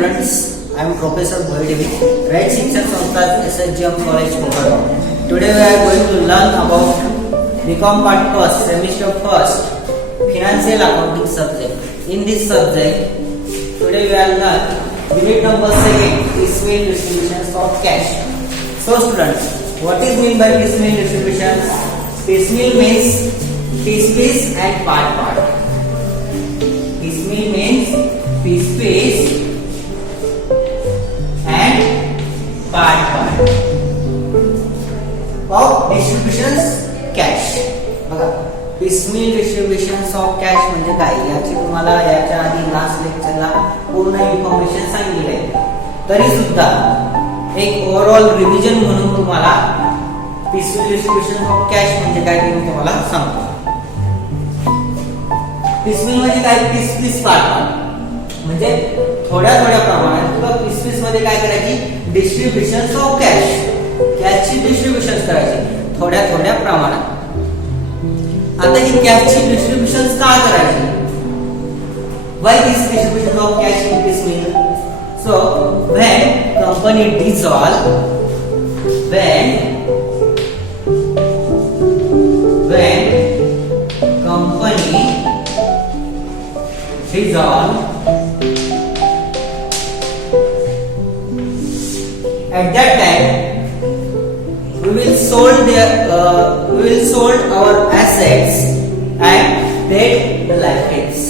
students, I am Professor Bhoidevi, Right Shikshan Samstha SSGM College Koppal. Today we are going to learn about BCom Part First, Semester First, Financial Accounting subject. In this subject, today we are learn unit number 2, piecemeal distributions of cash. So students, what is mean by piecemeal distributions? Piecemeal means piece and part. Piecemeal means piece and part of distributions cash. बघा, piecemeal distributions of cash म्हणजे काय याची तुम्हाला याच्या आधी last लेक्चरला पूर्ण information सांगितली आहे. तरी सुद्धा एक ओव्हरऑल रिव्हिजन म्हणून तुम्हाला piecemeal distribution of cash म्हणजे काय ते मी तुम्हाला सांगतो. piecemeal म्हणजे काय, पीस पार्ट म्हणजे थोड्या प्रमाणात किंवा पीस मध्ये काय करायची, डिस्ट्रीब्युशन ऑफ कॅशची डिस्ट्रीब्युशन करायची थोड्या प्रमाणात. आता ही कॅशची डिस्ट्रीब्युशन का करायची, why this distribution of cash in piecemeal? So when company dissolve, when company dissolve, at that time we will sold our assets and paid the liabilities.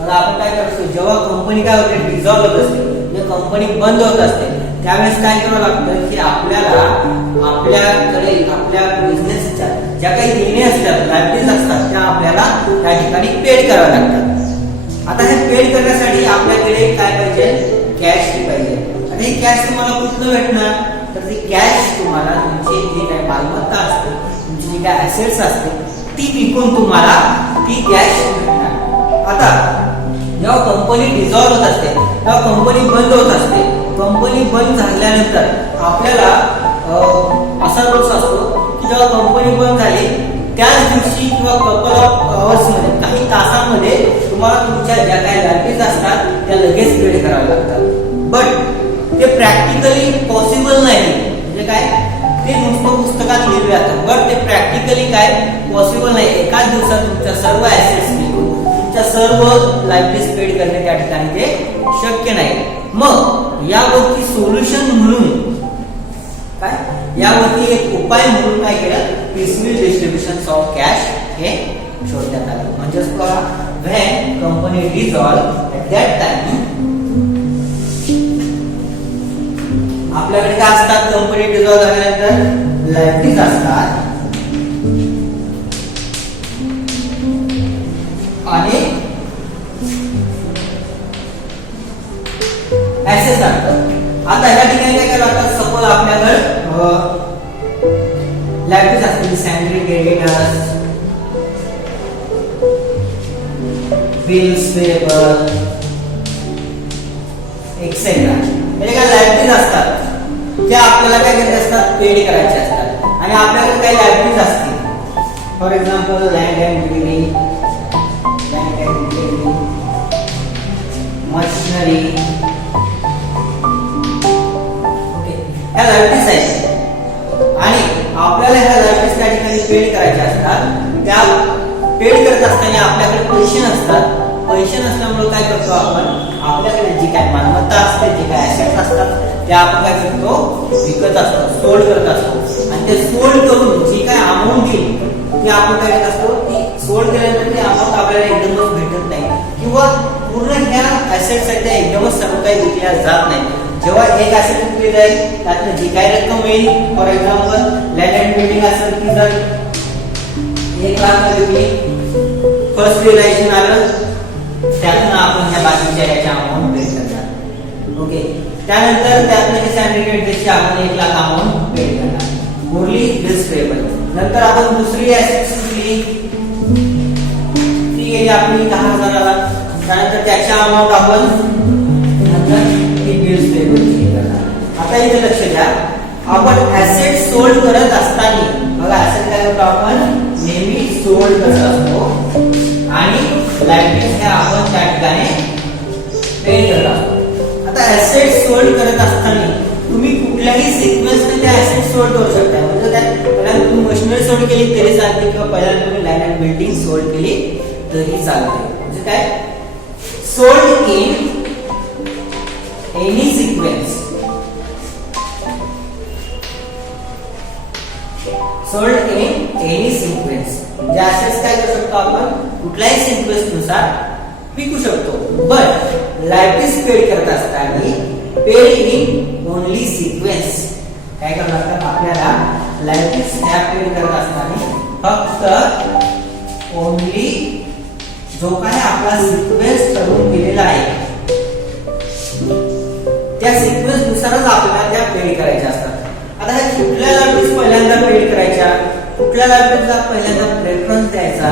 आता आपण काय करतो, जेव्हा कंपनी काय होते, डिसॉल्व होत असते, म्हणजे कंपनी बंद होत असते, त्यावेळेस काय करावं लागतं की आपल्याला आपल्याकडे आपल्या बिझनेसच्या ज्या काही देणे असतात, लायबिलिटीज असतात, त्या आपल्याला त्या ठिकाणी पेड कराव्या लागतात. आता हे पेड करण्यासाठी आपल्याकडे काय पाहिजे, कॅश पाहिजे. आणि ही कॅश तुम्हाला कुठून भेटणार, तर ती कॅश तुम्हाला तुमची जी काही मालमत्ता असते, तुमची जी काही ऍसेट्स असते, ती विकून तुम्हाला ती कॅश भेटणार. आता जेव्हा कंपनी डिसॉल्व होत असते, तेव्हा कंपनी बंद होत असते. कंपनी बंद झाल्यानंतर आपल्याला असा रोज असतो की जेव्हा कंपनी बंद झाली त्याच दिवशी किंवा कपल ऑफ आवर्स मध्ये, काही तासांमध्ये तुम्हाला तुमच्या ज्या काही लायबिलिटीज असतात त्या लगेच पेड कराव्या लागतात. बट ते प्रॅक्टिकली पॉसिबल नाही. म्हणजे काय, ते नुसतं पुस्तकात लिहिलं जातं, बट ते प्रॅक्टिकली काय पॉसिबल नाही. एकाच दिवसात तुमच्या सर्व ऍसेट्स विकून तुमच्या सर्व लायबिलिटीज पेड करणे त्या ठिकाणी ते शक्य नाही. मग यावरती सोल्युशन म्हणून काय, यावरती एक उपाय म्हणून काय केलं, piecemeal distribution ऑफ कॅश हे शोधण्यात आलं. म्हणजेच when company dissolve, at that time आपल्याकडे काय असतात, कंपनी डिसॉल्व झाल्यानंतर लायबिलिटीज असतात आणि ऍसेट्स असतात. आता ह्या ठिकाणी काय करावं लागतं, सपोज आपल्याकडे लायबिलिटीज असतील, salary creditors, bills payable etcetera, म्हणजे काय लायबिलिटीज असतात त्या आपल्याला काय करायचे असतात, पेड करायचे असतात. आणि आपल्याकडे काही लायबिलिटीज असतील, for example land and building, machinery, ह्या लायबिलिटीज आहेत. आणि आपल्याला ह्या लायबिलिटीज त्या ठिकाणी पेड करायच्या असतात. त्या पेड करत असताना आपल्याकडे पैसे नसतात. पैसे नसल्यामुळे काय करतो आपण, आपल्याकडे जी काय मालमत्ता असते, जे काय ऍसेट्स असतात, त्या आपण काय करतो, विकत असतो, सोल्ड करत असतो. आणि ते सोल्ड करून जी काय अमाऊंट देईल ती आपण काय करत असतो, ती सोल्ड केल्यानंतर ती अमाऊंट आपल्याला एकदमच भेटत नाही, किंवा पूर्ण ह्या ऍसेट्स आहेत त्या एकदमच सर्व काही विकल्या जात नाही. जेव्हा एक ऍसेट विकली जाईल त्यातनं जी काही रक्कम येईल, for example land and building असेल की जर 1 लाख विकली, फर्स्ट रिअलायझेशन आलं, त्यातून आपण ह्या बाकीच्या याच्या अमाऊंट पे करणार. ओके, त्यानंतर त्यातनं जे सॅलरी क्रेडिटची आपण 1 लाख अमाऊंट पे करणार, उरली बिल्स पेबल. नंतर आपण दुसरी ऍसेट विकली, ती गेली आपली 10,000ला. त्यानंतर त्याच्या अमाऊंट आपण नंतर ती बिल्स पेबल करणार. आता इथे लक्ष द्या, आपण ऍसेट सोल्ड करत असताना बघा, ऍसेट काय करतो आपण, नेहमी सोल्ड करत असतो आणि लायबिलिटीज हे आपण त्या ठिकाणी पे करत असतो. आता सोल्ड करत असताना तुम्ही कुठल्याही सिक्वेन्सने त्या ऍसेट सोल्ड करू शकता. म्हणजे पहिल्यांदा तुम्ही मशिनरी सोल्ड केली तरी चालते किंवा पहिल्यांदा तुम्ही लँड अँड बिल्डिंग सोल्ड केली तरी चालते. म्हणजे काय sold in any sequence, sold in any sequence म्हणजे असेच काय करू शकतो आपण कुठल्याही सिक्वेन्स नुसार विकू शकतो. बट लायबिलिटीज पेड करत असताना पेड इन ओनली सिक्वेन्स काय करावं लागतं आपल्याला. लायबिलिटीज ह्या पेड करत असताना फक्त ओनली जो काय आपला सिक्वेन्स ठरवून दिलेला आहे त्या सिक्वेन्स नुसारच आपल्याला त्या पेड करायच्या असतात. आता ह्या कुठल्या लायबिलिटीज पहिल्यांदा पेड करायच्या, कुठल्या लायबिलिटीजला पहिल्यांदा प्रेफरन्स द्यायचा,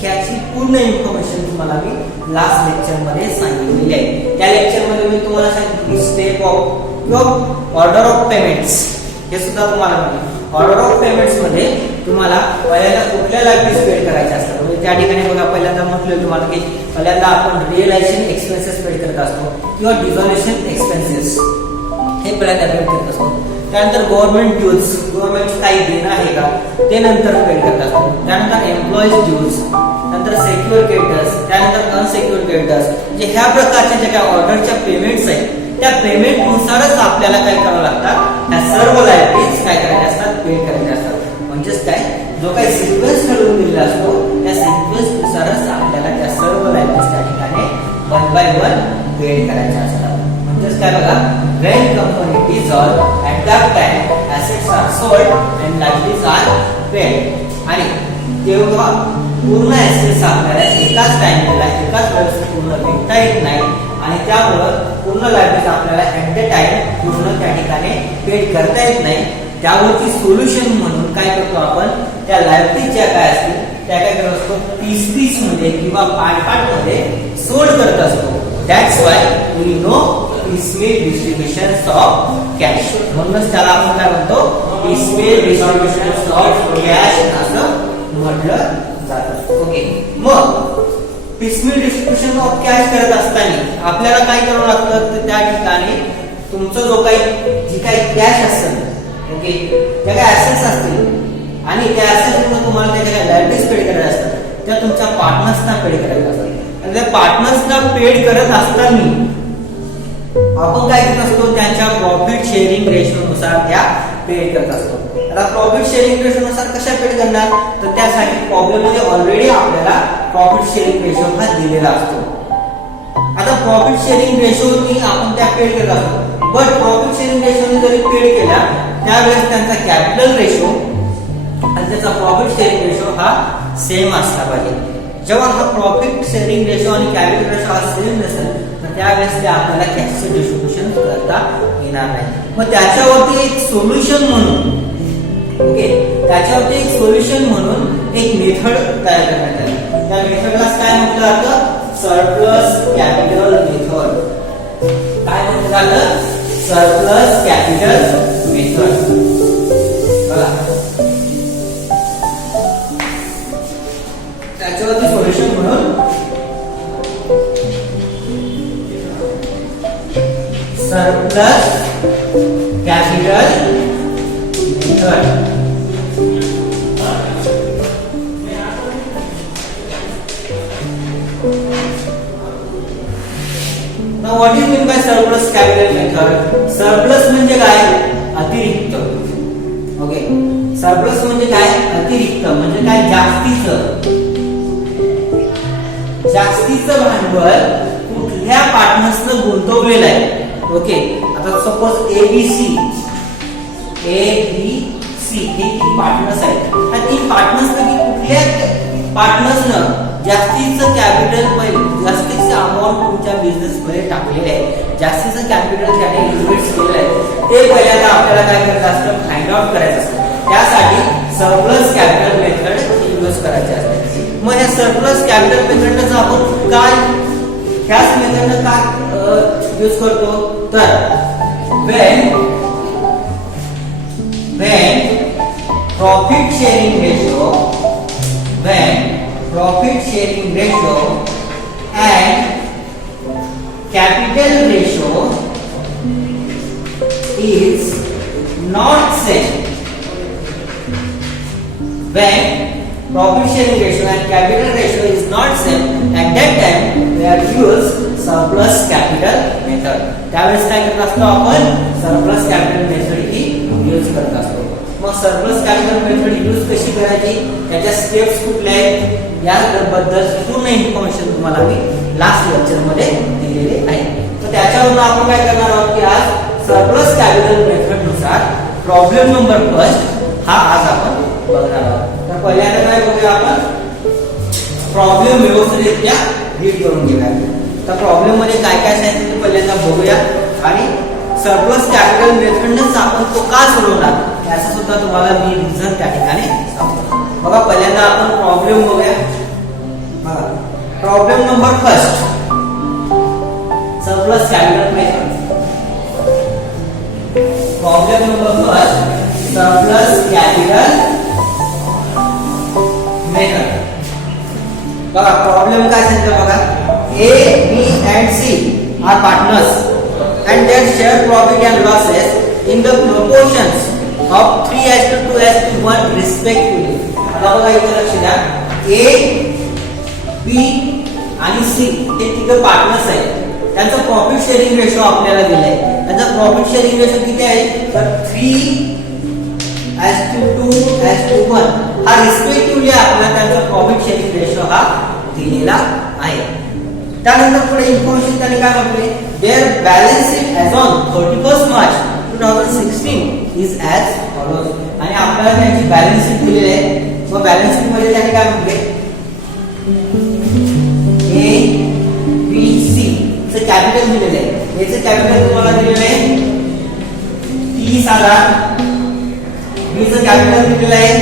ह्याची पूर्ण इन्फॉर्मेशन तुम्हाला मी लास्ट लेक्चर मध्ये सांगितलेली आहे. त्या लेक्चर मध्ये मी तुम्हाला सांगितली स्टेप ऑफ किंवा ऑर्डर ऑफ पेमेंट्स हे सुद्धा तुम्हाला माहिती. ऑर्डर ऑफ पेमेंट्स मध्ये तुम्हाला पहिल्यांदा कुठल्या लायबिलिटीज पेड करायच्या असतात. म्हणजे त्या ठिकाणी बघा पहिल्यांदा म्हटलं तुम्हाला की पहिल्यांदा आपण रिअलायझेशन एक्सपेन्सेस पेड करत असतो किंवा डिझॉल्युशन एक्सपेन्सेस हे पहिल्यांदा पेड करत असतो. त्यानंतर गव्हर्नमेंट ड्यूज, गव्हर्नमेंट काही देणं आहे का ते नंतर पेड करत असतो. त्यानंतर एम्प्लॉईज ड्यूज, नंतर सेक्युअर क्रेडिटर्स, त्यानंतर अनसेक्युअर क्रेडिटर्स. म्हणजे ह्या प्रकारच्या ज्या काही ऑर्डरच्या पेमेंट्स आहेत त्या पेमेंट नुसारच आपल्याला काय करावं लागतात, त्या सर्व लायबिलिटीज काय करायच्या असतात पेड करायच्या असतात. म्हणजेच काय जो काही सिक्वेन्स ठरवून दिलेला असतो त्या सिक्वेन्स नुसारच आपल्याला त्या सर्व लायबिलिटीज त्या ठिकाणी 1 by 1 पेड करायच्या असतात. म्हणजेच काय बघा when company dissolve at that time assets are sold and liabilities are paid. आणि तेव्हा पूर्ण ऍसेट्स आपल्याला एकाच टाइमला एकाच वेळेस पूर्ण विकता येत नाही आणि त्यामुळं पूर्ण लायबिलिटीज आपल्याला ऍट द टाइम पूर्ण त्या ठिकाणी पेड करता येत नाही. त्यावरती सोल्युशन म्हणून काय करतो आपण त्या लायबिलिटीज ज्या काय असतील त्या काय करत असतो पीस मध्ये किंवा पार्ट मध्ये सोल्ड करत असतो. That's why we know piecemeal distributions of cash. म्हणूनच त्याला आपण काय म्हणतो piecemeal distributions of cash असं म्हटलं जातं. ओके, मग piecemeal distribution of cash करत असताना आपल्याला काय करावं लागतं तर त्या ठिकाणी तुमचं जो काही जी काही कॅश असेल, ओके, ज्या काही ऍसेट्स असतील आणि त्या ऍसेट्समुळे तुम्हाला त्या काही लायबिलिटीज पेड करायच्या असतात त्या तुमच्या पार्टनर्सना पेड करायच्या असतात. आणि त्या पार्टनर्सना पेड करत असताना आपण काय करत असतो त्यांच्या प्रॉफिट शेअरिंग रेशो नुसार त्या पेड करत असतो. आता प्रॉफिट शेअरिंग रेशो नुसार कशा पेड करणार तर त्यासाठी प्रॉब्लेम मध्ये ऑलरेडी आपल्याला प्रॉफिट शेअरिंग रेशो हा दिलेला असतो. आता प्रॉफिट शेअरिंग रेशोनी आपण त्या पेड करत असतो. बट प्रॉफिट शेअरिंग रेशोने जरी पेड केला त्यावेळेस त्यांचा कॅपिटल रेशो आणि त्याचा प्रॉफिट शेअरिंग रेशो हा सेम असला पाहिजे. जेव्हा हा प्रॉफिट शेअरिंग रेशो आणि कॅपिटल रेशो हा सेम नसेल त्यावेळेस ते आपल्याला कॅशचे डिस्ट्रीब्युशन करता येणार नाही. मग त्याच्यावरती एक सोल्युशन म्हणून, ओके, त्याच्यावरती एक सोल्युशन म्हणून एक मेथड तयार करण्यात आली. त्या मेथडला काय म्हटलं जातं सरप्लस कॅपिटल मेथड. काय म्हटलं जातं सरप्लस कॅपिटल मेथड. बघा त्याच्यावरती सोल्युशन म्हणून surplus capital method. Now what is mean by surplus capital method? Surplus म्हणजे काय अतिरिक्त. ओके, सरप्लस म्हणजे काय अतिरिक्त म्हणजे काय जास्तीचं भांडवल कुठल्या पार्टनर्सनं गुंतवलेलं आहे. ओके, आता सपोज एबीसी हे तीन पार्टनर्स आहेत. आणि तीन पार्टनर्स पैकी कुठल्या पार्टनर्सनं जास्तीचं कॅपिटल जास्तीचं अमाऊंट तुमच्या बिझनेस मध्ये टाकलेलं आहे, जास्तीचं कॅपिटल त्याने इन्व्हेस्ट केलेलं आहे ते पहिल्यांदा आपल्याला काय करायचं असतं फाइंड आउट करायचं असतं. त्यासाठी सरप्लस कॅपिटल मेथड यूज करायची असते. मग या सरप्लस कॅपिटल मेथडनं आपण काय ह्याच मेथडनं काय यूज करतो तर when profit sharing ratio and capital ratio is not same. When profit sharing ratio and capital ratio is not same, at that time we have used surplus capital method. त्यावेळेस काय करत असतो आपण सरप्लस कॅपिटल मेथड ही use करत असतो. मग surplus capital method use कशी करायची, त्याच्या स्टेप्स कुठल्या आहेत याबद्दल पूर्ण इन्फॉर्मेशन तुम्हाला मी लास्ट लेक्चर मध्ये दिलेले आहे. तर त्याच्यावरून आपण काय करणार आहोत की आज सरप्लस कॅपिटल मेथड नुसार प्रॉब्लेम नंबर फर्स्ट हा आज आपण बघणार आहोत. तर पहिल्यांदा काय बघूया आपण प्रॉब्लेम व्यवस्थितरित्या रीड करून घेऊया. तर प्रॉब्लेम मध्ये काय काय सांगितलं ते पहिल्यांदा बघूया आणि सरप्लस कॅपिटल मेथडनेच आपण तो का सोडवणार याचा सुद्धा तुम्हाला मी रिझन त्या ठिकाणी सांगतो. बघा पहिल्यांदा आपण प्रॉब्लेम बघूया. बघा problem number first surplus capital method. Problem number first surplus capital method. बघा प्रॉब्लेम काय सांगितलं बघा. A, B and C are partners and their share profit and losses in the proportions of 3:2:1 respectively. आता बघा इथे लक्ष द्या. A, B आणि C हे तिघ पार्टनर्स आहेत. त्यांचा प्रॉफिट शेअरिंग रेशो आपल्याला दिलाय. त्यांचा प्रॉफिट शेअरिंग रेशो किती आहे तर 3:2:1 हा रिस्पेक्टिव्हली आपल्याला त्यांचा प्रॉफिट शेअरिंग रेशो हा दिलेला आहे. त्यानंतर पुढे इन्फॉर्मेशन त्यांनी काय म्हटले their balance sheet as on 31 March 2016 is as follows. आणि आपल्याला त्यांची बॅलन्स शीट दिलेली आहे. मग बॅलन्स शीट मध्ये त्यांनी काय म्हटले ए बी सी चे कॅपिटल दिलेले आहे. याचे कॅपिटल तुम्हाला दिलेले आहे 30,000. बी चे कॅपिटल दिलेले आहे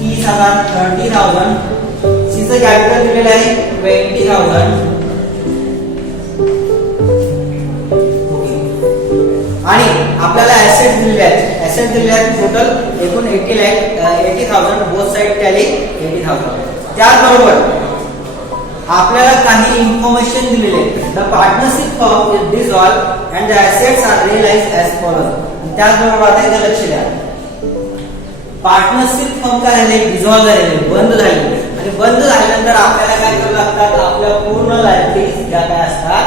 30,000 30,000. सी चे कॅपिटल दिलेले आहे 20,000. आणि आपल्याला ऍसेट दिलेले आहेत. ऍसेट दिलेले आहेत टोटल एकूण 80,000 बोथ साइड टॅली 80,000. त्याचबरोबर आपल्याला काही इन्फॉर्मेशन दिलेले आहेत. The partnership firm is dissolved and the assets are realised as follows. त्याचबरोबर आता इथे लक्ष द्या. पार्टनरशिप फर्म काय झाले डिसॉल्व्ह झालेले बंद झाले. आणि बंद झाल्यानंतर आपल्याला काय करावं लागतात आपल्या पूर्ण लायबिलिटीज ज्या काय असतात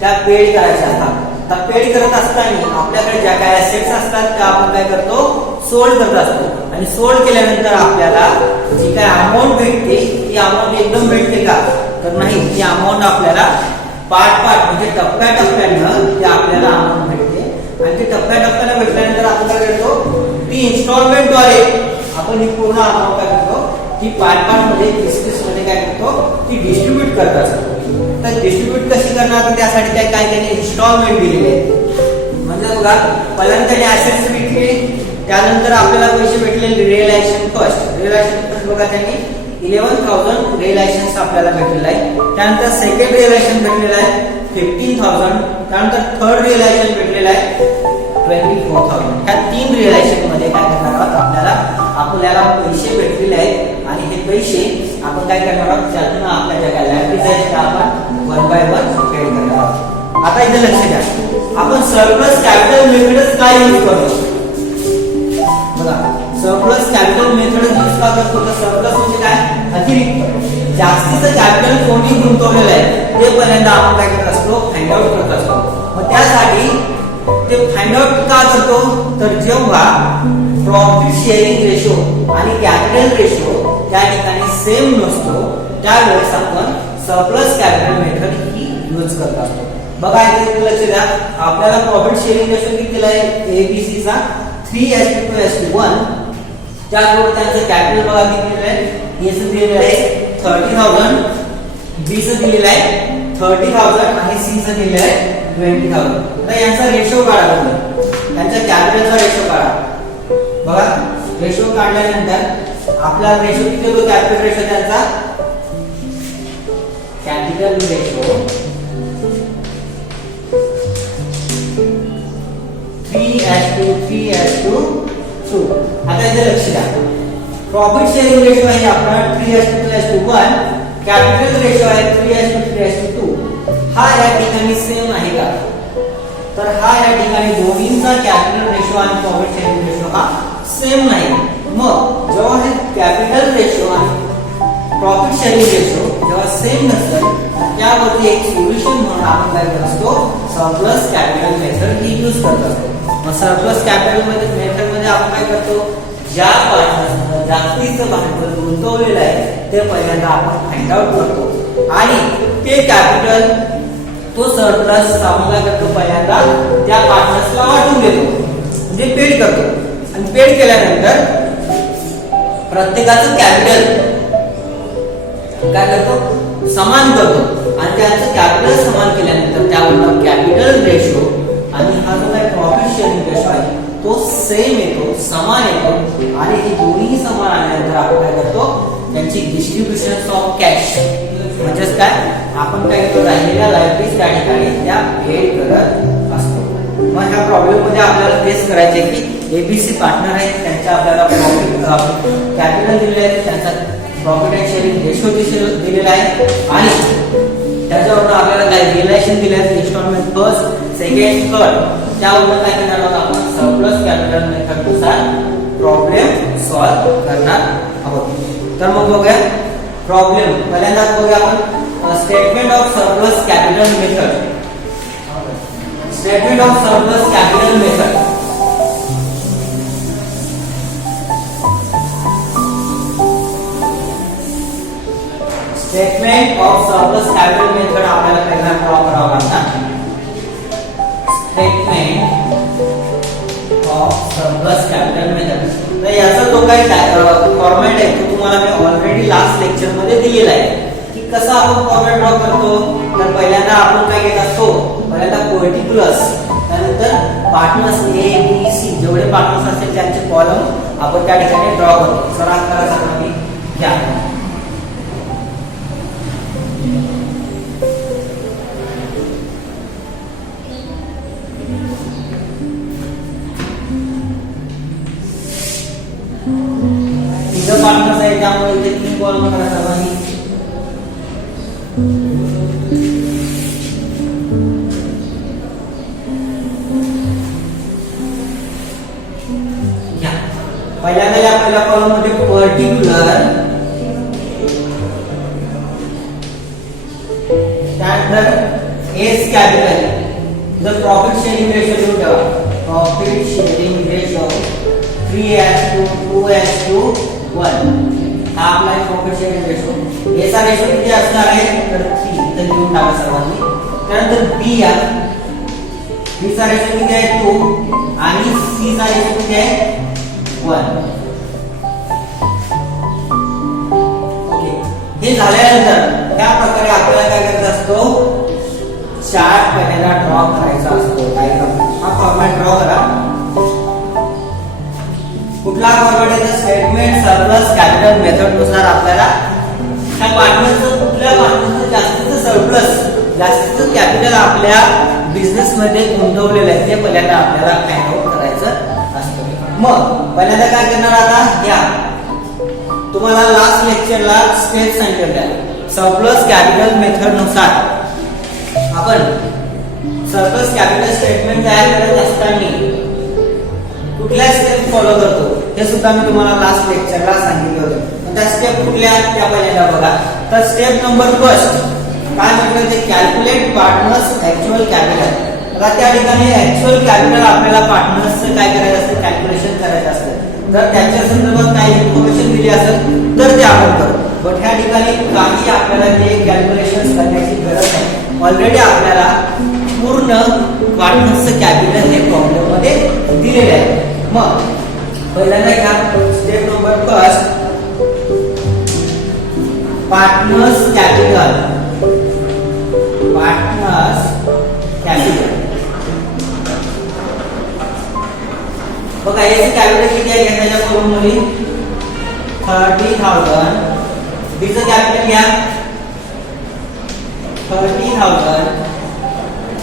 त्या पेड करायच्या असतात. त्या पेड करत असताना आपल्याकडे ज्या काय ऍसेट्स असतात त्या आपण काय करतो सोल्ड करत असतो. आणि सोल्ड केल्यानंतर आपल्याला जी काय अमाऊंट भेटते ती अमाऊंट एकदम भेटते का तर नाही. ती अमाऊंट आपल्याला पार्ट म्हणजे टप्प्याटप्प्यानं ती आपल्याला अमाऊंट भेटते. आणि ती टप्प्याटप्प्यानं भेटल्यानंतर आपण काय करतो ती इन्स्टॉलमेंटद्वारे आपण ही पूर्ण अमाऊंट काय करतो ती पार्ट मध्ये मध्ये काय करतो ती डिस्ट्रीब्यूट करत असतो. तर डिस्ट्रीब्यूट कशी करणार त्यासाठी काय काय त्यांनी इन्स्टॉलमेंट दिलेले आहेत. म्हणजे बघा पहिल्यांदा त्यांनी ऍसेट्स विकले. त्यानंतर आपल्याला पैसे भेटले रिअलायझेशन फर्स्ट. रिअलायझेशन फर्स्ट बघा त्यांनी 11,000 रिअलायझेशन आपल्याला भेटलेलं आहे. त्यानंतर सेकंड रिअलायझेशन भेटलेलं आहे 15,000. त्यानंतर थर्ड रिअलायझेशन भेटलेलं आहे 24,000. ह्या तीन रिअलायझेशन मध्ये काय करणार आहोत आपल्याला पैसे भेटलेले आहेत. आणि हे पैसे आपण काय करणार आहोत त्यातून आपल्या ज्या काय लायबिलिटीज आहेत त्या आपण 1 बाय 1 पेड करणार आहोत. आता इथे लक्ष द्या आपण सरप्लस कॅपिटल मेथडच काय यूज करतो. बघा सरप्लस कॅपिटल मेथड यूज का करतो तर सरप्लस म्हणजे काय अतिरिक्त जास्तीचं कॅपिटल कोणी गुंतवलेलं आहे ते पहिल्यांदा आपण काय करत असतो फाइंड आउट करत असतो. मग त्यासाठी ते फाइंड आउट का करतो तर जेव्हा प्रॉफिट शेअरिंग रेशो आणि कॅपिटल रेशो त्या ठिकाणी सेम नसतो त्यावेळेस आपण सरप्लस कॅपिटल मेथड ही यूज करत असतो. बघा इथे लक्ष द्या आपल्याला प्रॉफिट शेअरिंग रेशो किती दिला आहे एबीसी चा 3:2:1. त्याचबरोबर त्यांचं कॅपिटल बघा किती दिलेलं आहे एचं दिलेलं आहे 30,000. बी चं दिलेलं आहे 30,000 आणि सी चं दिलेलं आहे 20,000. आता यांचा रेशो काढा तुम्ही त्यांच्या कॅपिटलचा रेशो काढा. बघा रेशो काढल्यानंतर आपला रेशो किती होतो कॅपिटल रेशो त्यांचा कॅपिटल रेशो 3:2. आता इथे लक्ष द्या प्रॉफिट शेअरिंग रेशो आहे आपला 3:2:1. कॅपिटल रेशो आहे 3:2. हा या ठिकाणी सेम आहे का तर हा या ठिकाणी दोन्हींचा कॅपिटल रेशो आणि प्रॉफिट शेअरिंग रेशो हा सेम नाही. मग जेव्हा हे कॅपिटल रेशो आणि प्रॉफिट शेअरिंग रेशो जेव्हा सेम नसतं त्यावरती एक सोल्युशन म्हणून आपण काय करत असतो, सरप्लस कॅपिटल मेथड ही यूज करत असतो. मग सरप्लस कॅपिटल मेथड मध्ये आपण काय करतो, ज्या पार्टनर्सनं जास्तीचं भांडवल गुंतवलेलं आहे ते पहिल्यांदा आपण फाइंड आउट करतो आणि ते कॅपिटल तो सरप्लस आपण काय करतो, पहिल्यांदा त्या पार्टनर्सला वाटून देतो म्हणजे पेड करतो. आणि पेड केल्यानंतर प्रत्येकाचं कॅपिटल काय करतो, समान करतो आणि त्यांचं कॅपिटल समान केल्यानंतर त्यावर कॅपिटल रेशो आणि हा जो काही प्रॉफिट शेअरिंग रेशो आहे तो सेम येतो, समान येतो. आणि हे दोन्ही समान आल्यानंतर आपण काय करतो, त्यांची डिस्ट्रीब्युशन ऑफ कॅश म्हणजेच काय, आपण काय करतो, राहिलेल्या लायबिलिटीज त्या ठिकाणी त्या पेड करत असतो. मग ह्या प्रॉब्लेम मध्ये आपल्याला फेस करायचे की एबीसी पार्टनर आहेत, त्यांच्या आपल्याला प्रॉफिट कॅपिटल दिलेले आहे, त्यांचा प्रॉफिट अँड शेअरिंग रेशो दिलेला आहे आणि त्याच्यावरून आपल्याला काय रिअलायझेशन दिले आहेत, इन्स्टॉलमेंट फर्स्ट सेकंड थर्ड, त्यावरून काय करणार आहोत आपण, सरप्लस कॅपिटल मेथड नुसार प्रॉब्लेम सॉल्व्ह करणार आहोत. तर मग बघूया प्रॉब्लेम. पहिल्यांदा बघूया आपण statement of surplus capital method. Statement of surplus capital method. Statement of surplus capital method आपल्याला पहिला ड्रॉ करावा लागणार. Statement of surplus capital method. तर याचा जो काही फॉर्मॅट आहे तो तुम्हाला मी ऑलरेडी लास्ट लेक्चर मध्ये दिलेला आहे की कसा आपण फॉर्मॅट ड्रॉ करतो. तर पहिल्यांदा आपण काय घेत असतो, पहिल्यांदा पर्टिक्युलर्स, त्यानंतर पार्टनर्स ए बी सी जेवढे पार्टनर्स असतील त्यांचे कॉलम आपण त्या ठिकाणी ड्रॉ करतो. सराव करा सर्वांनी घ्या. पार्टनर्स आहे त्यामुळे इथे 3 कॉलम करा सर्वांनी. पहिल्यांदा या पहिल्या कॉलम मध्ये पर्टिक्युलर, त्यानंतर एस कॅपिटल, जर प्रॉफिट शेअरिंग रेशो देऊ ठेवा, प्रॉफिट शेअरिंग रेशो 3:2:1 हा आपला प्रॉफिट शेअरिंग रेशो. एचा रेशो किती असणार आहे, तर 3 इथे लिहून टाका सर्वांनी. त्यानंतर बी या बी चा रेशो किती आहे 2 आणि सी चा रेशो किती आहे 1. ओके, हे झाल्यानंतर त्या प्रकारे आपल्याला काय करायचं असतो, चार्ट पहिल्यांदा ड्रॉ करायचा असतो. हा फॉर्मॅट ड्रॉ करा. कुठला फॉर्मॅट आहे, स्टेटमेंट सरप्लस कॅपिटल मेथड नुसार आपल्याला त्या पार्टनरचं कुठल्या पार्टनरचं जास्तीचं सरप्लस, जास्तीचं कॅपिटल आपल्या बिझनेस मध्ये गुंतवलेलं आहे ते पहिल्यांदा आपल्याला फाइंड आउट करायचं असतं. मग पहिल्यांदा काय करणार, आता या तुम्हाला लास्ट लेक्चरला स्टेप सांगितलं, सरप्लस कॅपिटल मेथड नुसार आपण सरप्लस कॅपिटल स्टेटमेंट तयार करत असताना कुठल्या स्टेप फॉलो करतो हे सुद्धा मी तुम्हाला लास्ट लेक्चरला सांगितलं होतं. त्या स्टेप कुठल्या त्या पहिल्यांदा बघा. तर स्टेप नंबर फर्स्ट काय म्हटलं, ते कॅल्क्युलेट पार्टनर्स ऍक्च्युअल कॅपिटल. आता त्या ठिकाणी ऍक्च्युअल कॅपिटल आपल्याला पार्टनर्सचं काय करायचं असतं, कॅल्क्युलेशन करायचं असतं. जर त्याच्या संदर्भात काही इन्फॉर्मेशन दिली असेल तर ते आपण करू. पण ह्या ठिकाणी काही आपल्याला ते कॅल्क्युलेशन करण्याची गरज नाही. ऑलरेडी आपल्याला पूर्ण पार्टनर्सचं कॅपिटल हे प्रॉब्लेम मध्ये दिलेले आहे. मग पहिल्यांदा घ्या step number first, partners capital. Partners capital बघा, याचे कॅपिटल किती आहे त्याच्या कॉलम मध्ये 30,000. बीचं कॅपिटल घ्या 30,000.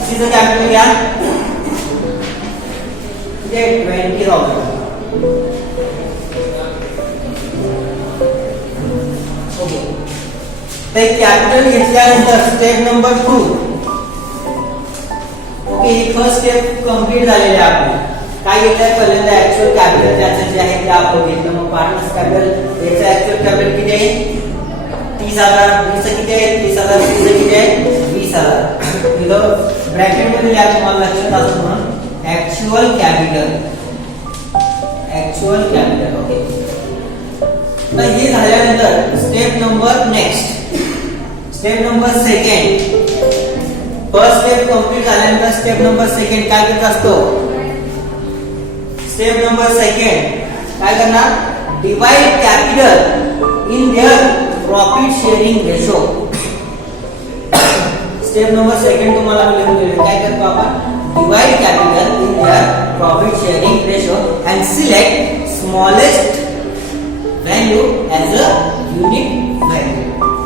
सीचं कॅपिटल घ्या 20,000. ओके, तर कॅपिटल घेतल्यानंतर स्टेप नंबर 2 ओके, ही फर्स्ट स्टेप कंप्लीट झालेली आहे आपली. काय घेतलंय पहिल्यांदा ऍक्च्युअल कॅपिटल त्याचं जे आहे ते आपण घेतलं. मग पार्टनर्स कॅपिटल याचं ऍक्च्युअल कॅपिटल किती आहे 30,000. बीचं किती आहे 30,000. सीचं किती आहे 20,000. दिलं ब्रॅकेट मध्ये लिहा तुम्हाला लक्षात असं म्हणून actual capital. Actual capital. Okay, तर हे झाल्यानंतर step number next step number second. First step complete झाल्यानंतर स्टेप नंबर सेकंड काय करत असतो. स्टेप नंबर सेकंड काय करणार, divide capital in their profit sharing ratio. Step number second तुम्हाला लिहून दिले. काय करतो आपण, divide capital in their profit sharing ratio and select smallest value as a unique value.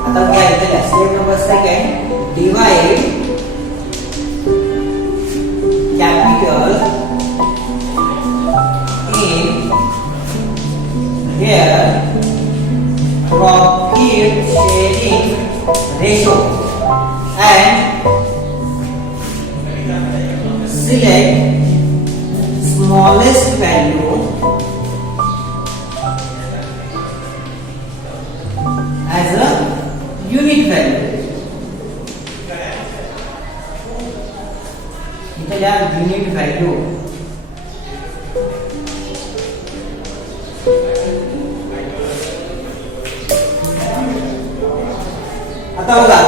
आता काय आहे step number second, divide capital in their profit sharing ratio and select smallest value as a unit value. इथे लिहा unit value. आता बघा,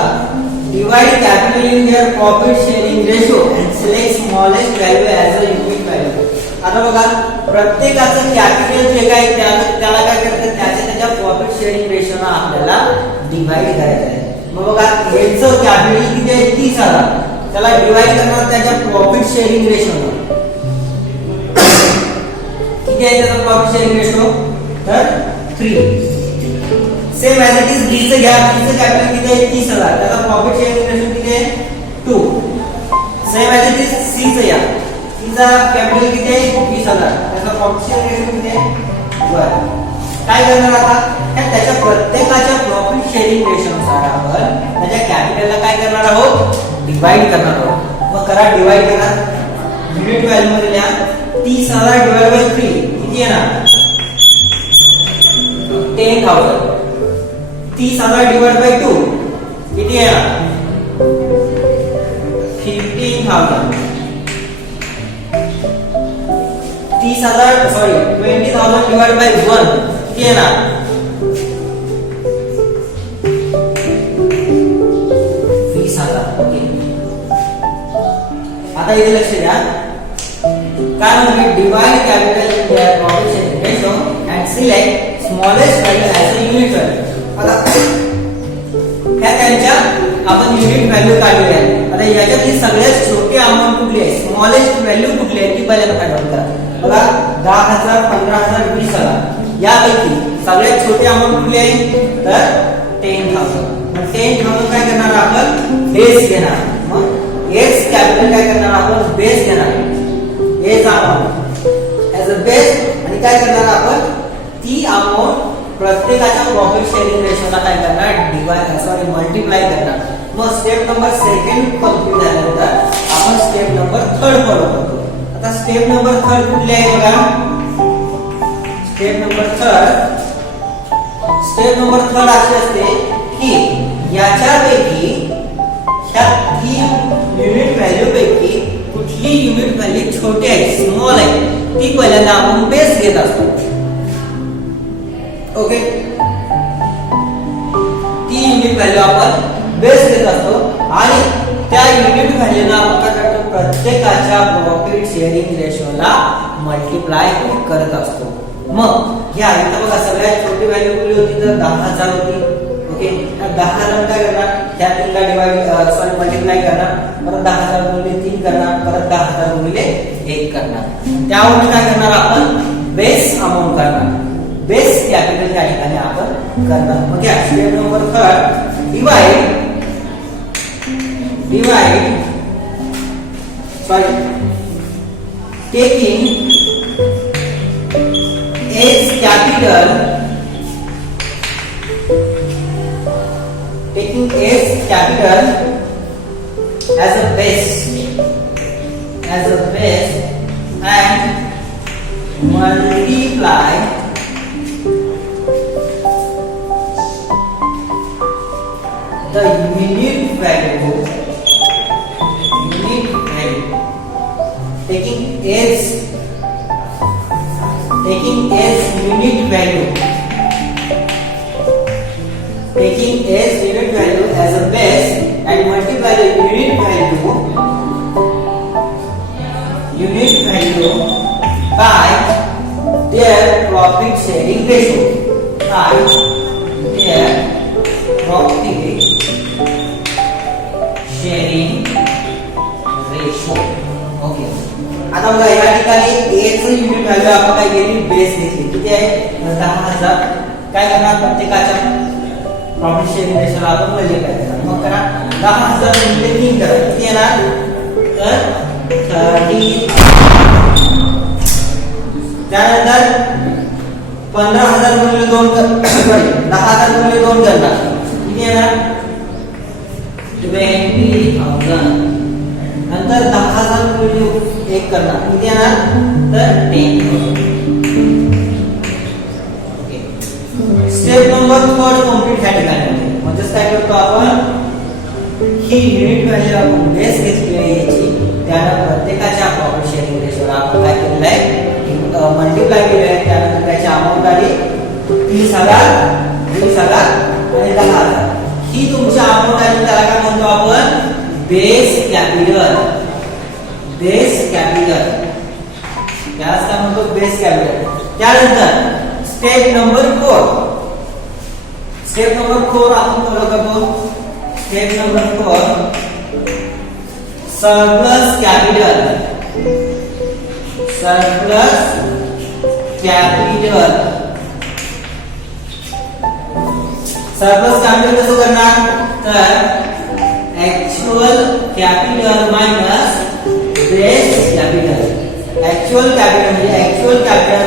divide capital in their profit sharing ratio and select smallest value as a unit value. आता बघा, प्रत्येकाचं capital जे काय त्याला काय करतात, त्याच्या प्रॉफिट शेअरिंग रेशोना आपल्याला डिवाइड करायचं आहे. मग बघा, हेचं कॅपिटल किती आहे 30,000. त्याला डिवाइड करणार त्याच्या प्रॉफिट शेअरिंग रेशोना. किती आहे त्याचा प्रॉफिट शेअरिंग रेशो, तर 3. सेम ॲज इट इज बीचं घ्या. बीचं कॅपिटल किती आहे 30,000. त्याचा प्रॉफिट शेअरिंग रेशो किती आहे 2. सेम ॲज इट इज सीचं घ्या. सीचा कॅपिटल किती आहे 20,000. त्याचा प्रॉफिट शेअरिंग रेशो किती आहे 1. काय करणार आता, त्याच्या प्रत्येकाच्या प्रॉफिट शेअरिंग रेशोनुसार आपण त्याच्या कॅपिटलला काय करणार आहोत, डिवाइड करणार आहोत. मग करा, डिवाइड करा. युनिट व्हॅल्यू मध्ये लिहा 30,000 डिवाइड बाय 3 किती येणार 10,000. 30,000 डिवाइड बाय 2 किती येणार 15,000. 20,000 डिवाइड बाय 1 किती येणार 20,000. ओके, आता इथे लक्ष द्या. काय म्हणजे divide capital in their profit sharing ratio and select smallest value as a unit value. आता ह्या त्यांच्या आपण युनिट व्हॅल्यू काढली आहे. आता याच्यातली सगळ्यात छोटी अमाउंट कुठली आहे, स्मॉलेस्ट व्हॅल्यू कुठली आहे ती पहिल्यांदा फाइंड करा. बघा 10,000, 15,000, 20,000 यापैकी सगळ्यात छोटी अमाउंट कुठली आहे तर 10,000. मग 10,000 काय करणार आपण बेस घेणार. मग एस कॅपिटल काय करणार आपण बेस घेणार. S amount as a base आणि काय करणार आपण ती अमाउंट प्रत्येकाच्या प्रॉफिट शेअरिंग रेशोला काय करणार मल्टिप्लाय करणार. मग स्टेप नंबर सेकंड कंप्लीट झाल्यानंतर आपण स्टेप नंबर थर्ड फॉलो करतो. आता स्टेप नंबर थर्ड कुठली आहे बघा. स्टेप नंबर थर्ड अशी असते की याच्यापैकी ह्या 3 युनिट व्हॅल्यू पैकी कुठली युनिट व्हॅल्यू छोटी आहे स्मॉल आहे ती पहिल्यांदा आपण बेस घेत असतो. ओके, ती युनिट व्हॅल्यू आपण बेस घेत असतो आणि त्या युनिट व्हॅल्यूला आपण काय करतो प्रत्येकाच्या प्रॉफिट शेअरिंग रेशोला मल्टिप्लाय करत असतो. मग घ्या इथं बघा सगळ्यात छोटी व्हॅल्यू कुठली होती तर 10,000 होती. ओके, 10,000 काय करणार त्या 3ला डिवाइड मल्टिप्लाय करणार. परत 10,000 गुणिले 3 करणार. परत 10,000 गुणिले 1 करणार. त्यावरून काय करणार आपण बेस अमाउंट करणार. बेस कॅपिटल त्या ठिकाणी आपण करणार. मग या step number third divide taking as capital as a base as a base and multiply the unit value taking its unit value as a base and multiply the unit value by their profit sharing ratio. Okay, आता बघा या ठिकाणी A चं unit value आपण काय केली, base घेतली. किती आहे? 10,000. काय करणार, प्रत्येकाच्या प्रॉफिट शेअरिंग रेशोला आपण मल्टिप्लाय करणार. मग करा 10,000 गुणिले 3 करा. किती येणार? तर 30. त्यानंतर 15,000 गुणिले 2 सॉरी 10,000 गुणिले 2 करणार. किती येणार? 20,000. नंतर 10,000 गुणिले 1 करणार. किती येणार? तर 10,000. ओके, स्टेप नंबर 4 कंप्लीट ह्या ठिकाणी. म्हणजे काय करतो आपण, ही युनिट व्हॅल्यू आपण बेस घेतली आहे याची, त्याला प्रत्येकाच्या प्रॉफिट शेअरिंग रेशोला आपण काय केलेलं आहे, मल्टिप्लाय केलेलं आहे. त्यानंतर त्याची अमाउंट आली 30,000, 20,000 आणि 10,000. ही तुमची अमाउंट आली, त्याला काय म्हणतो आपण, बेस कॅपिटल. यालाच काय म्हणतो, बेस कॅपिटल. त्यानंतर स्टेप नंबर 4 आपण फॉलो करतो. Step number 4 surplus capital. कसं करणार, तर actual capital minus base capital. Actual capital म्हणजे ऍक्च्युअल कॅपिटल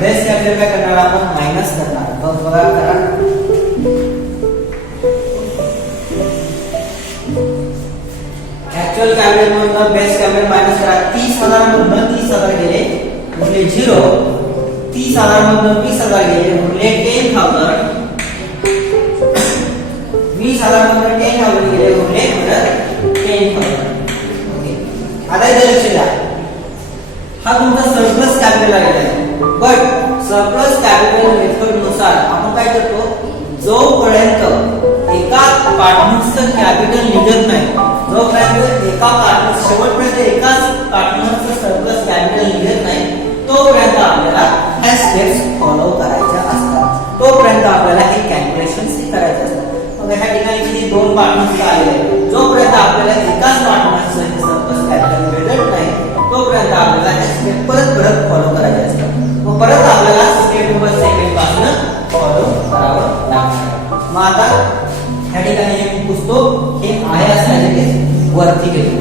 बेस कॅपिटल काय करणार आपण, मायनस करणार. मग बघा करा, ऍक्च्युअल कॅपिटल मधून बेस कॅपिटल मायनस करा. 30,000 मधून 30,000 गेले उरले 0. 30,000 मधून 20,000 गेले उरले 10,000. 20,000 मधून 10,000 गेले उरले 10,000. ओके, आता इथे लक्ष द्या, हा तुमचा सरप्लस कॅपिटल आलेला आहे. बट सरप्लस कॅपिटल मेथड नुसार आपण काय करतो, जोपर्यंत एका पार्टनरचं कॅपिटल निघत नाही, जोपर्यंत एका पार्टनर शेवटपर्यंत एकाच पार्टनरचं सरप्लस कॅपिटल निघत नाही, तोपर्यंत आपल्याला ह्या स्टेप्स फॉलो करायच्या असतात. तोपर्यंत आपल्याला हे कॅल्क्युलेशन्स करायचे असतात. मग ह्या ठिकाणी किती 2 पार्टनर्स आलेले आहेत. जोपर्यंत आपल्याला एकाच पार्टनरचं हे सरप्लस कॅपिटल मिळत नाही, तोपर्यंत आपल्याला हे स्टेप परत फॉलो करायचे असतात. मग परत आपल्याला स्टेप नंबर 2 पासून फॉलो करावं लागणार. मग आता ह्या ठिकाणी जे मी पुसतो हे आहे असं वरती घेतो.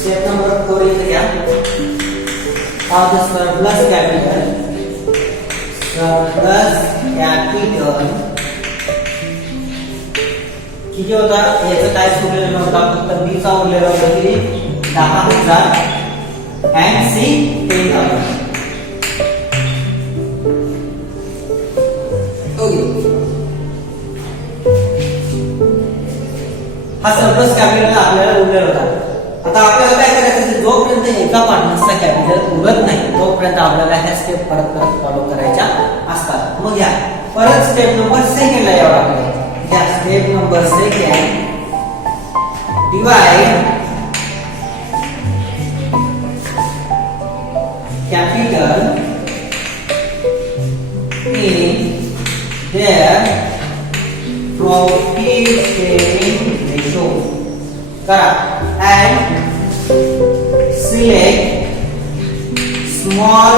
Step number 4 is again of the surplus capital. किती होता, याचं काय उरलेलं नव्हता, फक्त B चा उरलेला होता किती, 10,000 and C 10,000. हा सरप्लस कॅपिटल आपल्याला उरलेला होता. आता आपल्याला काय करायचं, जोपर्यंत एका पार्टनरचा कॅपिटल उरत नाही तोपर्यंत आपल्याला ह्या स्टेप परत फॉलो करायच्या असतात. मग घ्या परत स्टेप नंबर 2 ला यावं लागेल. घ्या step number 2, divide capital in their profit sharing ratio करा and select small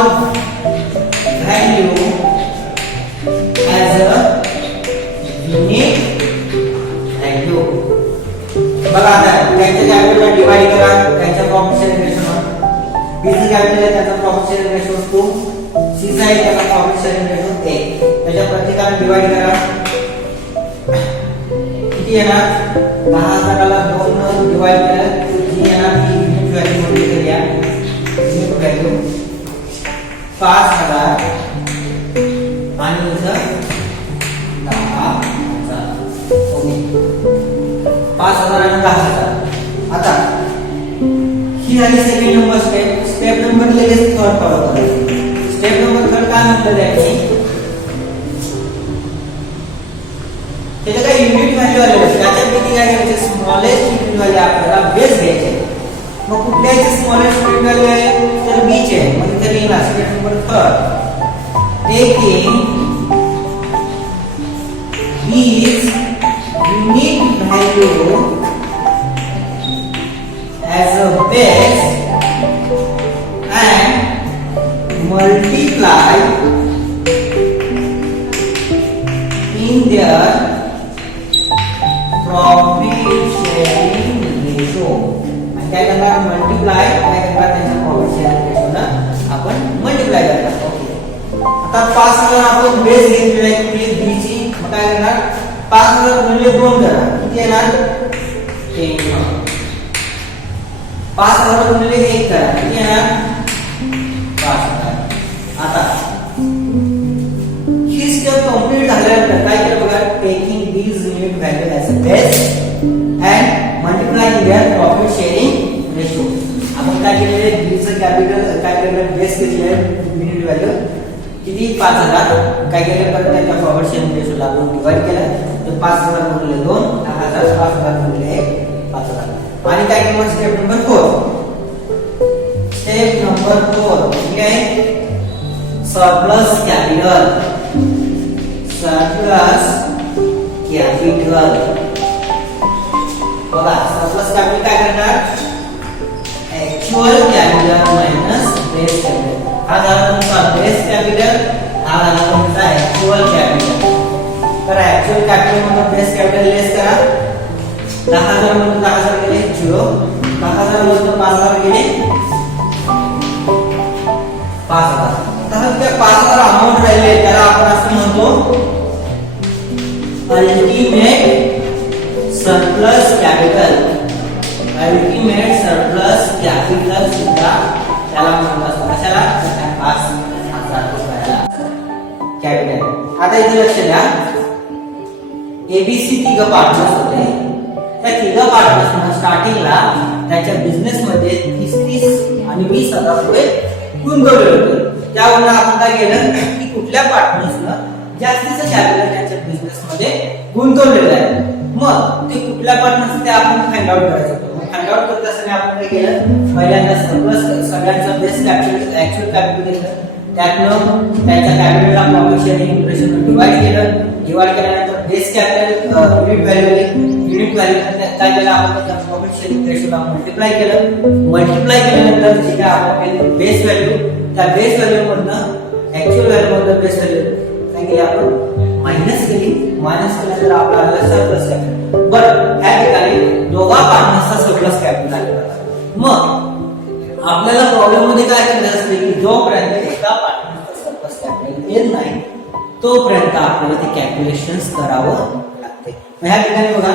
value capital आहे त्याचा प्रॉफिट शेअरिंग रेशो 2, सी चा आहे त्याचा प्रॉफिट शेअरिंग रेशो 1. त्याच्या प्रत्येकाने डिवाइड करा. किती येणार? 10,000ला 2 ने डिवाइड केलं तर जी येणार ती युनिट व्हॅल्यू मध्ये करूया. युनिट व्हॅल्यू 5,000 आणि इथं 10,000. ओके, 5,000 आणि 10,000. आता ही झाली second number step. Step number लगेच थर्ड फॉलो करायची. स्टेप नंबर थर्ड काय म्हटलं आहे? त्याचे काही युनिट व्हॅल्यू आले त्याच्यापैकी काय करायचे? स्मॉलेस्ट युनिट व्हॅल्यू आपल्याला बेस घ्यायचे. मग कुठल्याचे स्मॉलेस्ट युनिट व्हॅल्यू आहे? तर बी चे. मग इथे लिहिला स्टेप नंबर थर्ड टेकिंग बीज unit value as a base and multiply in their profit sharing ratio. काय करणार? मल्टिप्लाय काय करणार? त्यांच्या प्रॉफिट शेअरिंग रेशो ना आपण मल्टिप्लाय करणार. ओके, आता 5,000 आपण बेस घेतलेला आहे कुठली? बी ची. मग काय करणार? 5,000 गुणिले 2 करा. किती येणार? 10. 5,000 गुणिले 1 करा. किती येणार? 5,000. आता ही स्टेप कंप्लीट झाल्यानंतर काय केलं बघा? Taking these unit value as a base and multiplying their profit sharing ratio. आपण काय केलेले? बीचं कॅपिटल काय केलं? बेस केलेले युनिट व्हॅल्यू किती? 5,000. काय केलं? परत त्याच्या प्रॉफिट शेअरिंग रेशोला आपण डिवाइड केलं. तर 5,000 गुणिले 2 10,000, 5,000 गुणिले 1 5,000. आणि काय केलं? Step number 4. स्टेप नंबर 4 ठीक आहे? Surplus capital. सरप्लस कॅपिटल बघा, सरप्लस कॅपिटल काय करणार? Actual capital minus base capital. हा झाला तुमचा बेस कॅपिटल, हा झाला तुमचा ऍक्च्युअल कॅपिटल. तर ऍक्च्युअल कॅपिटल मधून बेस कॅपिटल लेस करा. 10,000 मधून 10,000 गेले 0. 10,000 मधून 5,000 गेले 5,000. तर त्या 5,000 अमाउंट राहिले त्याला आपण असं म्हणतो ultimate surplus capital. Ultimate surplus capital सुद्धा त्याला म्हणतात असतो. कशाला? 5,000 रुपयाला कॅपिटल. आता इथे लक्ष द्या, एबीसी तिघ पार्टनर्स होते. त्या तिघ पार्टनर्सना स्टार्टिंगला त्याच्या बिझनेस मध्ये 30 आणि 20,000 रुपये गुंतवले होते. त्यावरून आपण काय केलं की कुठल्या पार्टनर्सनं जास्तीचं कॅपिटल त्यांच्या बिझनेस मध्ये गुंतवलेलं आहे, मग ते कुठल्या पार्टनर्स ते आपण फाइंड आउट करायचं होतं. मग फाइंड आउट करत असताना आपण काय केलं? पहिल्यांदा सरप्लस सगळ्यांचा बेस कॅपिटल ऍक्च्युअल कॅपिटल घेतलं. त्यातनं त्यांच्या कॅपिटलला प्रॉफिट शेअरिंग रेशोने डिवाइड केलं. डिवाइड केल्यानंतर बेस कॅपिटल युनिट व्हॅल्यू काय केलं? आपण त्याच्या प्रॉफिट शेअरिंग रेशोला मल्टिप्लाय केलं. मल्टिप्लाय केल्यानंतर जे काय आपण केलं बेस व्हॅल्यू, त्या बेस व्हॅल्यू मधनं ऍक्च्युअल व्हॅल्यू मधनं बेस व्हॅल्यू काय केली? आपण मायनस केली. मायनस केल्यानंतर आपल्याला सरप्लस कॅपिटल. बरं, ह्या ठिकाणी दोघा पार्टनर्सचा सरप्लस कॅपिटल आलेला आहे. मग आपल्याला प्रॉब्लेम मध्ये काय करायचं असते की जोपर्यंत एका पार्टनरचा सरप्लस कॅपिटल येत नाही तोपर्यंत आपल्याला ते कॅल्क्युलेशन्स करावं लागते. ह्या ठिकाणी बघा,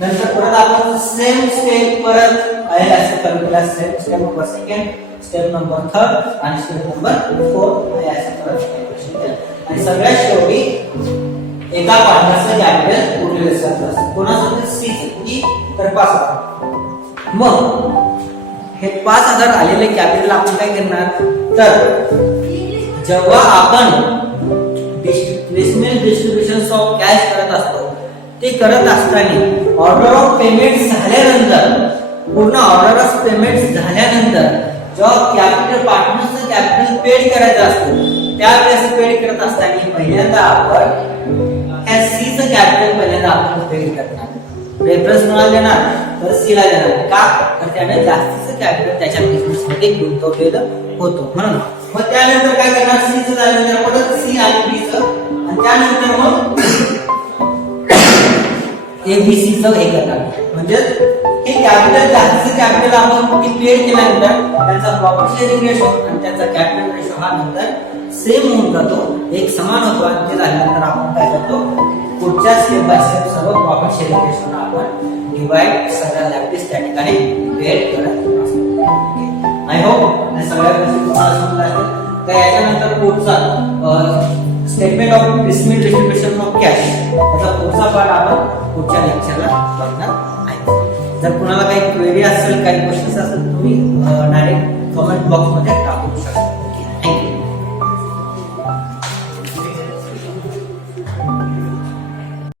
नंतर परत आपण सेम स्टेप परत आहे असं calculate step number second, step number third आणि स्टेप नंबर 4 आहे असं परत कॅल्क्युलेशन केलं. आणि सगळ्यात शेवटी एका पार्टनरचं कॅपिटल उरलेलं सरप्लस कोणाचं? सी किती? तर 5,000. मग हे 5,000 आलेले कॅपिटल आपण काय करणार? तर जेव्हा आपण डिस्ट्रीब्युशन ऑफ कॅश करत असतो ते करत असताना ऑर्डर ऑफ पेमेंट झाल्यानंतर, पूर्ण ऑर्डर ऑफ पेमेंट झाल्यानंतर जेव्हा कॅपिटल पार्टनर्सचं कॅपिटल पेड करायचं असतं त्यावेळेस पेड करत असताना पहिल्यांदा आपण ह्या सी चं कॅपिटल पहिल्यांदा आपण पेड करणार. रेफरन्स कोणाला देणार? तर सी ला देणार. का? तर त्याने जास्तीचं कॅपिटल त्याच्या बिझनेस मध्ये गुंतवलेलं होतं म्हणून. मग त्यानंतर काय करणार? सी चं झाल्यानंतर परत सी आणि बी चं, आणि त्यानंतर मग एबीसी चं हे करणार. म्हणजे हे कॅपिटल जास्तीचं कॅपिटल आपण पेड केल्यानंतर त्यांचा प्रॉफिट शेअरिंग रेशो आणि त्याचा कॅपिटल रेशो हा नंतर सेम होऊन जातो, एक समान होतो आणि ते झाल्यानंतर आपण काय करतो पुढच्या स्टेप बाय स्टेप सर्व प्रॉफिट शेअरिंग रेशोना आपण डिवाइड सगळ्या लायबिलिटीज त्या ठिकाणी पेड करत असतो. आय होप या सगळ्या गोष्टी तुम्हाला समजल्या असतील. तर याच्यानंतर पुढचा स्टेटमेंट ऑफ प्रिसिमेंट डिस्ट्रीब्युशन ऑफ कॅश याचा पुढचा पार्ट आपण पुढच्या लेक्चरला बघणार आहे. जर कुणाला काही क्वेरी असेल, काही क्वेश्चन्स असेल, तुम्ही डायरेक्ट कमेंट बॉक्स मध्ये टाका.